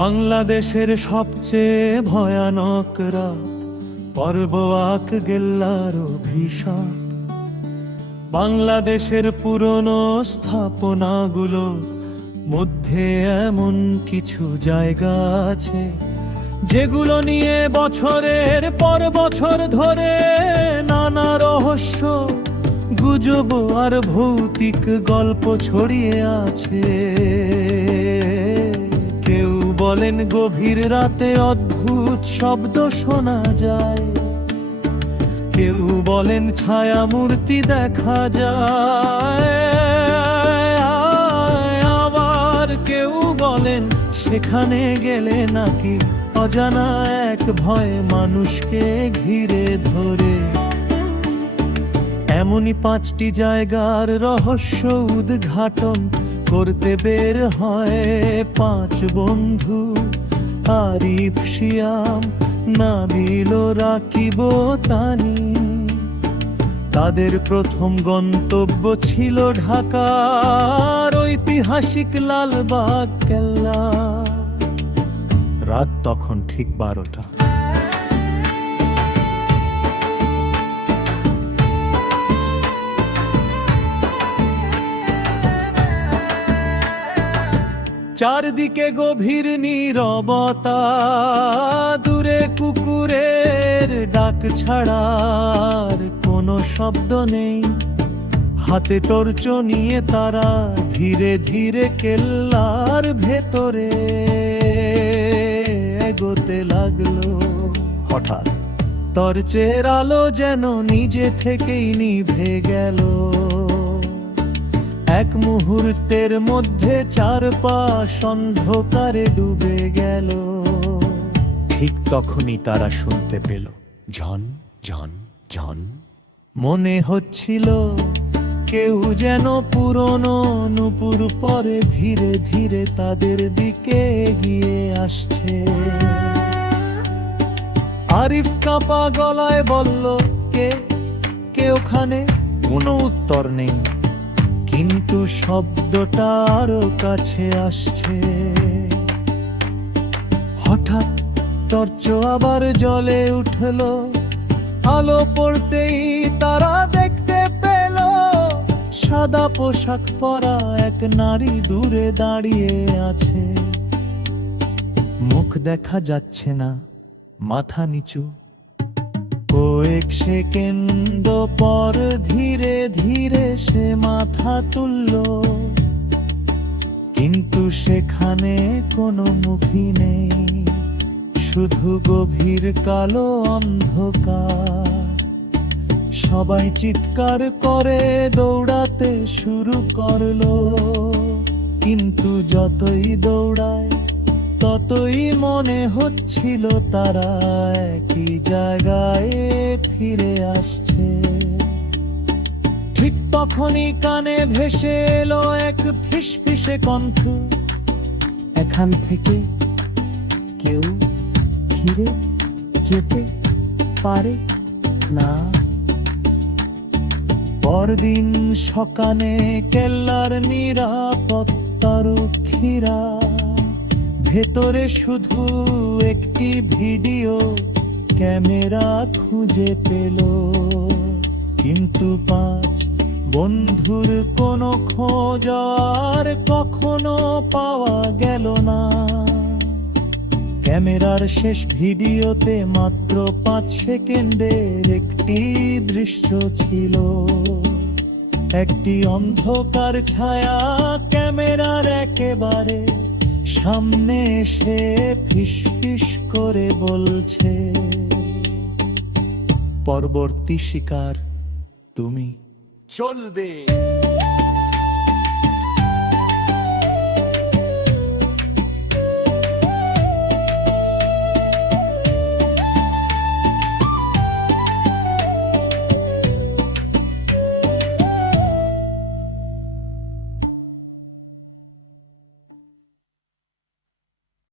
বাংলাদেশের সবচেয়ে ভয়ানক রাত, পরবআক গেল্লার অভিশাপ। বাংলাদেশের পুরনো স্থাপনাগুলো মধ্যে এমন কিছু জায়গা আছে যেগুলো নিয়ে বছরের পর বছর ধরে নানা রহস্য, গুজব আর ভৌতিক গল্প ছড়িয়ে আছে। কেউ বলেন গভীর রাতে অদ্ভুত শব্দ শোনা যায়, কেউ বলেন ছায়া মূর্তি দেখা যায়, আবার কেউ বলেন সেখানে গেলে নাকি অজানা এক ভয় মানুষকে ঘিরে ধরে। এমনই 5টি জায়গার রহস্য উদ্ঘাটন করতে বের হয় 5 বন্ধু, আরিফ, শিয়াম, নাবিল, রাকিব, তানি। তাদের প্রথম গন্তব্য ছিল ঢাকার ঐতিহাসিক লালবাগ কেল্লা। রাত তখন ঠিক 12টা। চারদিকে গভীর নীরবতা, দূরে কুকুরের ডাক ছাড়ার কোনো শব্দ নেই। হাতে টর্চ নিয়ে তারা ধীরে ধীরে কেল্লার ভেতরে এগোতে লাগলো। হঠাৎ টর্চের আলো যেন নিজে থেকেই নিভে গেল। এক মুহূর্তের মধ্যে চারপাশ অন্ধকারে ডুবে গেল। ঠিক তখনই তারা শুনতে পেল ঝন ঝন ঝন। মনে হচ্ছিল কেউ যেন পুরনো নূপুর পরে ধীরে ধীরে তাদের দিকে এগিয়ে আসছে। আরিফ কাঁপা গলায় বলল, কে কে ওখানে? কোনো উত্তর নেই, কিন্তু শব্দটা আরো কাছে আসছে। হঠাৎ টর্চ আবার জ্বলে উঠল। আলো পড়তেই তারা দেখতে পেল সাদা পোশাক পরা এক নারী দূরে দাঁড়িয়ে আছে। মুখ দেখা যাচ্ছে না, মাথা নিচু। কয়েক সেকেন্ড পর ধীরে ধীরে সে মাথা তুলল, কিন্তু সেখানে কোনো মুখই নেই, শুধু গভীর কালো অন্ধকার। সবাই চিৎকার করে দৌড়াতে শুরু করলো, কিন্তু যতই দৌড়ায় ততই মনে হচ্ছিল তারা একই জায়গায় ফিরে আসছে। ঠিক তখনই কানে ভেসে এলো এক ফিসফিসে কণ্ঠ, এখান থেকে কেউ ফিরে যেতে পারে না। পরদিন সকালে কেল্লার নিরাপত্তারক্ষীরা ভেতরে শুধু একটি ভিডিও ক্যামেরা খুঁজে পেল, কিন্তু 5 বন্ধুর কোনো খোঁজ আর কখনো পাওয়া গেল না। ক্যামেরার শেষ ভিডিওতে মাত্র 5 সেকেন্ডের একটি দৃশ্য ছিল। একটি অন্ধকার ছায়া ক্যামেরার একেবারে সামনে এসে ফিসফিস করে বলছে, পরবর্তী শিকার তুমি। চলবে।